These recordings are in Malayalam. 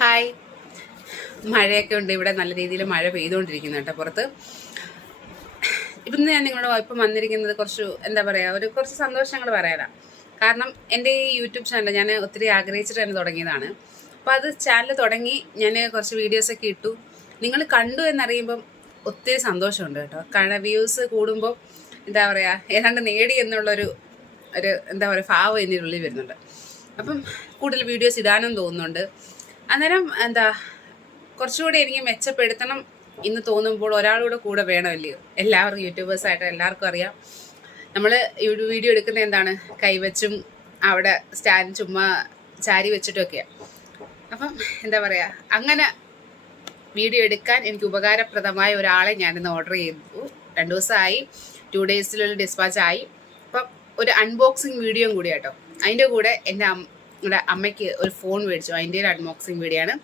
ഹായ്, മഴയൊക്കെ ഉണ്ട്. ഇവിടെ നല്ല രീതിയിൽ മഴ പെയ്തുകൊണ്ടിരിക്കുന്നു കേട്ടോ പുറത്ത്. ഇപ്പം ഞാൻ ഇപ്പം വന്നിരിക്കുന്നത് എന്താ പറയുക, കുറച്ച് സന്തോഷങ്ങൾ പറയാനാണ്. കാരണം എൻ്റെ ഈ യൂട്യൂബ് ചാനൽ ഞാൻ ഒത്തിരി ആഗ്രഹിച്ചിട്ട് തന്നെ തുടങ്ങിയതാണ്. അപ്പോൾ അത് ചാനൽ തുടങ്ങി ഞാൻ കുറച്ച് വീഡിയോസൊക്കെ ഇട്ടു. നിങ്ങൾ കണ്ടു എന്നറിയുമ്പം ഒത്തിരി സന്തോഷമുണ്ട് കേട്ടോ. കാരണം വ്യൂസ് കൂടുമ്പോൾ എന്താ പറയുക, ഏതാണ്ട് നേടി എന്നുള്ളൊരു എന്താ പറയുക ഭാവം എൻ്റെ ഉള്ളിൽ വരുന്നുണ്ട്. അപ്പം കൂടുതൽ വീഡിയോസ് ഇടാനും തോന്നുന്നുണ്ട്. അന്നേരം കുറച്ചുകൂടി എനിക്ക് മെച്ചപ്പെടുത്തണം എന്ന് തോന്നുമ്പോൾ ഒരാളൂടെ കൂടെ വേണമല്ലയോ. എല്ലാവർക്കും യൂട്യൂബേഴ്സായിട്ട് എല്ലാവർക്കും അറിയാം, നമ്മൾ വീഡിയോ എടുക്കുന്ന എന്താണ് കൈവച്ചും അവിടെ സ്റ്റാൻഡ് ചുമ്മാ ചാരി വെച്ചിട്ടൊക്കെയാണ്. അപ്പം എന്താ പറയുക, അങ്ങനെ വീഡിയോ എടുക്കാൻ എനിക്ക് ഉപകാരപ്രദമായ ഒരാളെ ഞാനിന്ന് ഓർഡർ ചെയ്തു. 2 ദിവസമായി, 2 ഡേയ്സിലുള്ള ഡിസ്പാച്ചായി. അപ്പം ഒരു അൺബോക്സിങ് വീഡിയോയും കൂടി കേട്ടോ. അതിൻ്റെ കൂടെ എൻ്റെ അമ്മയ്ക്ക് ഒരു ഫോൺ മേടിച്ചു, അതിൻ്റെ ഒരു അൺബോക്സിങ് വീഡിയോ ആണ്.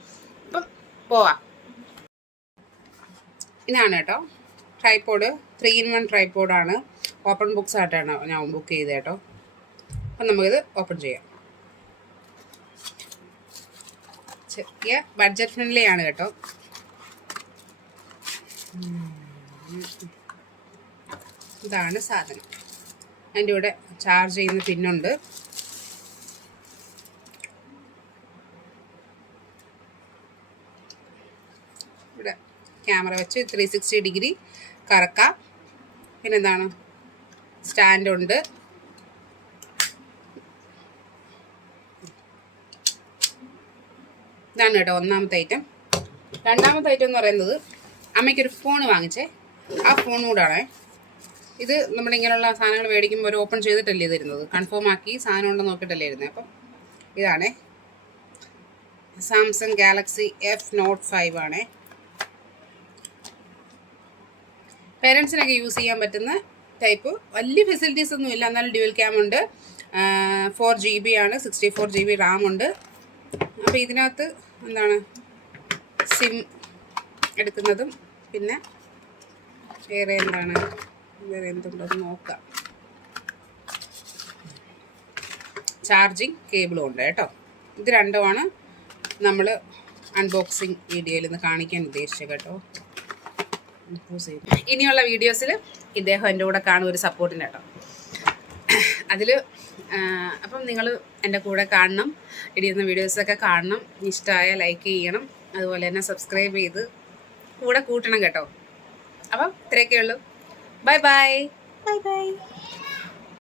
അപ്പം പോവാം. ഇതാണ് കേട്ടോ ട്രൈപോഡ്, 3-in-1 ട്രൈപോഡാണ്. ഓപ്പൺ ബുക്സ് ആയിട്ടാണ് ഞാൻ ബുക്ക് ചെയ്തത് കേട്ടോ. അപ്പം നമുക്കിത് ഓപ്പൺ ചെയ്യാം. ചെറിയ ബഡ്ജറ്റ് ഫ്രണ്ട്ലി ആണ് കേട്ടോ. ഇതാണ് സാധനം. അതിൻ്റെ കൂടെ ചാർജ് ചെയ്യുന്ന പിന്നുണ്ട്. ഇവിടെ ക്യാമറ വെച്ച് 360 ഡിഗ്രി കറക്കാം. പിന്നെന്താണ്, സ്റ്റാൻഡുണ്ട്. ഇതാണ് കേട്ടോ ഒന്നാമത്തെ ഐറ്റം. രണ്ടാമത്തെ ഐറ്റം എന്ന് പറയുന്നത്, അമ്മയ്ക്കൊരു ഫോൺ വാങ്ങിച്ചേ, ആ ഫോൺ കൂടാണ്. ഇത് നമ്മളിങ്ങനെയുള്ള സാധനങ്ങൾ മേടിക്കുമ്പോൾ ഒരു ഓപ്പൺ ചെയ്തിട്ടല്ലേ തരുന്നത്, കൺഫേം ആക്കി സാധനം ഉണ്ടെന്ന് നോക്കിയിട്ടല്ലേ ഇരുന്നത്. അപ്പം ഇതാണേ, സാംസങ് ഗാലക്സി F Note 5 ആണേ. പേരൻസിനൊക്കെ യൂസ് ചെയ്യാൻ പറ്റുന്ന ടൈപ്പ്. വലിയ ഫെസിലിറ്റീസ് ഒന്നും ഇല്ല, എന്നാലും ഡ്യുവൽ ക്യാം ഉണ്ട്. 4 GB ആണ്, 64 GB റാം ഉണ്ട്. അപ്പോൾ ഇതിനകത്ത് എന്താണ് സിം എടുക്കുന്നതും പിന്നെ വേറെ എന്തുണ്ടെന്ന് നോക്കാം. ചാർജിങ് കേബിളും ഉണ്ട് കേട്ടോ. ഇത് രണ്ടുമാണ് നമ്മൾ അൺബോക്സിങ് വീഡിയോയിൽ നിന്ന് കാണിക്കാൻ ഉദ്ദേശിച്ചത് കേട്ടോ. ഇനിയുള്ള വീഡിയോസിൽ ഇദ്ദേഹം എൻ്റെ കൂടെ കാണും, ഒരു സപ്പോർട്ടിന് കേട്ടോ. അതിൽ അപ്പം നിങ്ങൾ എൻ്റെ കൂടെ കാണണം, ഇടുന്ന വീഡിയോസൊക്കെ കാണണം. ഇഷ്ടമായ ലൈക്ക് ചെയ്യണം, അതുപോലെ തന്നെ സബ്സ്ക്രൈബ് ചെയ്ത് കൂടെ കൂട്ടണം കേട്ടോ. അപ്പം ഇത്രയൊക്കെ ഉള്ളൂ. Bye bye.